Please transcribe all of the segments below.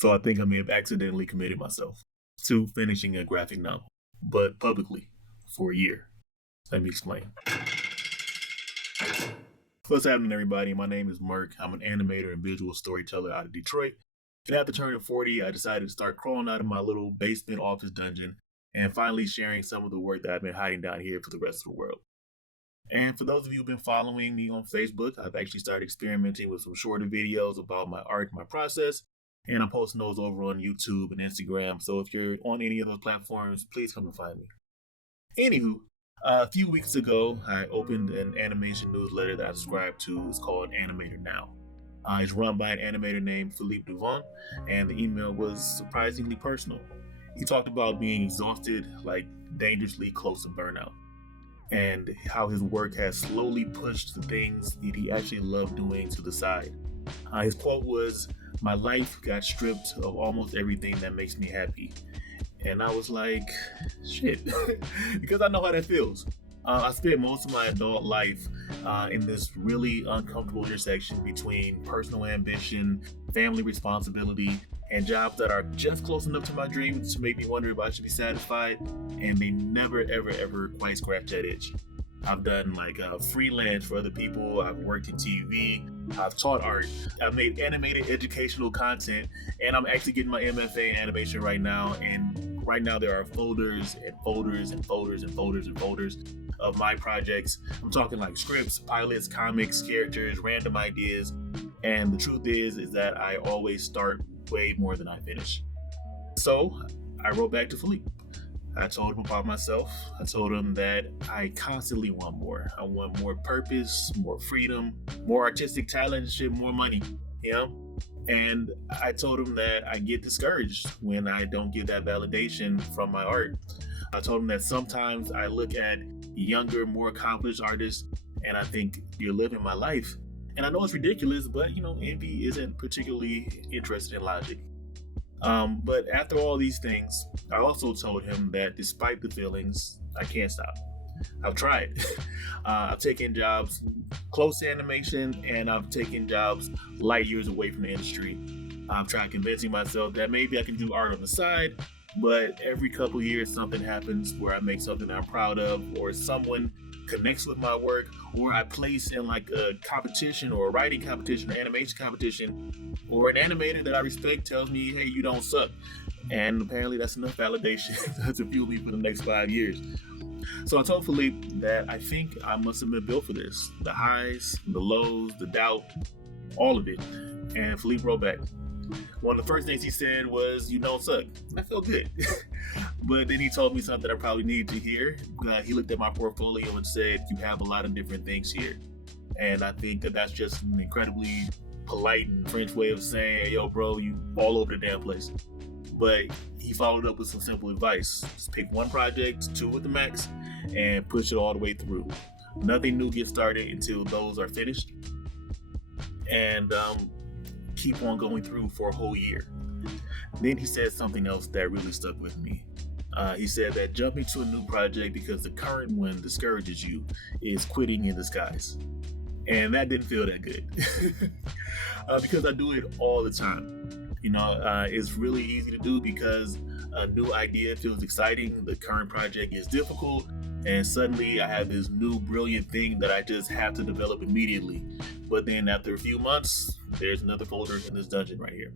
So I think I may have accidentally committed myself to finishing a graphic novel, but publicly for a year. Let me explain. What's happening, everybody? My name is Merck. I'm an animator and visual storyteller out of Detroit. And after turning 40, I decided to start crawling out of my little basement office dungeon and finally sharing some of the work that I've been hiding down here for the rest of the world. And for those of you who've been following me on Facebook, I've actually started experimenting with some shorter videos about my art, my process, and I'm posting those over on YouTube and Instagram. So if you're on any of those platforms, please come and find me. Anywho, a few weeks ago, I opened an animation newsletter that I subscribe to. It's called Animator Now. It's run by an animator named Philippe Duvon, and the email was surprisingly personal. He talked about being exhausted, like dangerously close to burnout, and how his work has slowly pushed the things that he actually loved doing to the side. His quote was, "My life got stripped of almost everything that makes me happy." And I was like, shit, because I know how that feels. I spent most of my adult life in this really uncomfortable intersection between personal ambition, family responsibility, and jobs that are just close enough to my dreams to make me wonder if I should be satisfied, and they never, ever, ever quite scratch that itch. I've done freelance for other people. I've worked in TV. I've taught art. I've made animated educational content, and I'm actually getting my MFA in animation right now. And right now there are folders and folders and folders and folders and folders of my projects. I'm talking like scripts, pilots, comics, characters, random ideas. And the truth is that I always start way more than I finish. So I wrote back to Philippe. I told him about myself. I told him that I constantly want more. I want more purpose, more freedom, more artistic talent, shit, more money, you know? And I told him that I get discouraged when I don't get that validation from my art. I told him that sometimes I look at younger, more accomplished artists and I think, you're living my life. And I know it's ridiculous, but envy isn't particularly interested in logic. But after all these things, I also told him that despite the feelings, I can't stop. I've tried. I've taken jobs close to animation, and I've taken jobs light years away from the industry. I've tried convincing myself that maybe I can do art on the side, but every couple years something happens where I make something that I'm proud of, or someone connects with my work, or I place in like a competition or a writing competition or animation competition, or an animator that I respect tells me, hey, you don't suck. And apparently that's enough validation to fuel me for the next 5 years. So I told Philippe that I think I must have been built for this. The highs, the lows, the doubt, all of it. And Philippe wrote back. One of the first things he said was, you don't suck. I felt good. But then he told me something I probably needed to hear. He looked at my portfolio and said, you have a lot of different things here. And I think that that's just an incredibly polite and French way of saying, hey, yo, bro, you all over the damn place. But he followed up with some simple advice. Just pick one project, 2 at the max, and push it all the way through. Nothing new gets started until those are finished. And keep on going through for a whole year. Then he said something else that really stuck with me. He said that jumping to a new project because the current one discourages you is quitting in disguise. And that didn't feel that good because I do it all the time. It's really easy to do because a new idea feels exciting. The current project is difficult. And suddenly I have this new brilliant thing that I just have to develop immediately. But then after a few months, there's another folder in this dungeon right here.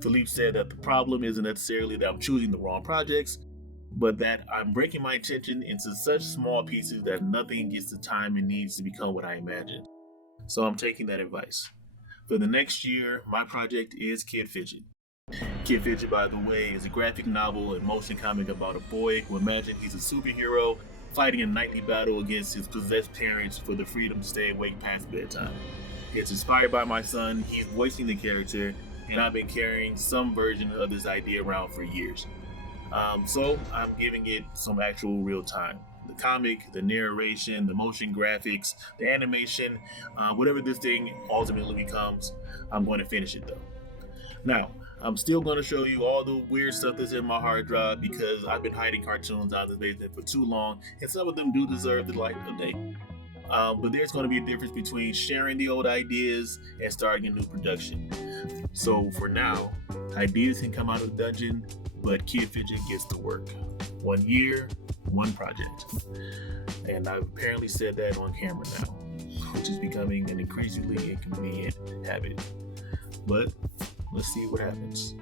Philippe said that the problem isn't necessarily that I'm choosing the wrong projects, but that I'm breaking my attention into such small pieces that nothing gets the time it needs to become what I imagined. So I'm taking that advice. For the next year, my project is Kid Fidget. Kid Fidget, by the way, is a graphic novel and motion comic about a boy who imagines he's a superhero fighting a nightly battle against his possessed parents for the freedom to stay awake past bedtime. It's inspired by my son, he's voicing the character, and I've been carrying some version of this idea around for years. So I'm giving it some actual real time. The comic, the narration, the motion graphics, the animation, whatever this thing ultimately becomes, I'm going to finish it though. Now, I'm still going to show you all the weird stuff that's in my hard drive because I've been hiding cartoons out of the basement for too long, and some of them do deserve the light of day. But there's going to be a difference between sharing the old ideas and starting a new production. So for now, ideas can come out of the dungeon, but Kid Fidget gets to work. 1 year, one project. And I've apparently said that on camera now, which is becoming an increasingly inconvenient habit. But let's see what happens.